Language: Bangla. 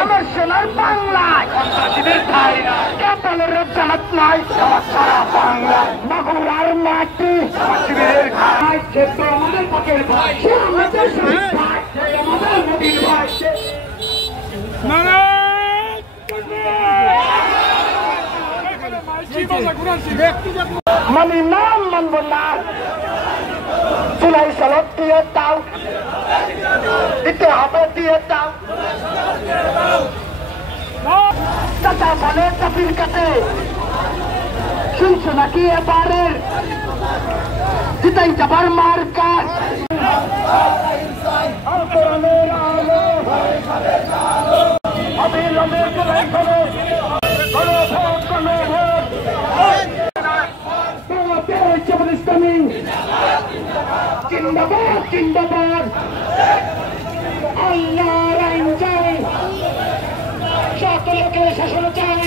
আমার সোনার বাংলায় সন্ত্রাসীদের ঠাই নাই, কাপালের জানাত নাই আমার সারা বাংলা, মাগুরার মাটি আমার শিবিরের ঘাই, সে তো আমাদের পক্ষের ভাই, সে আমাদের শহীদ ভাই, সে আমাদের নবীর ভাই। মানি নাম মানব না, চুলাই সালত দিয়ে দাও, দিতে হবে দিয়ে দাও। চাচা বলে চাপির কাছে শুনছো নাকি এবারের জিতাই যাবার মার কাজ। জিন্দাবাদ জিন্দাবাদ, আল্লাহর আইন চাই, সকলকে শাসন চাই।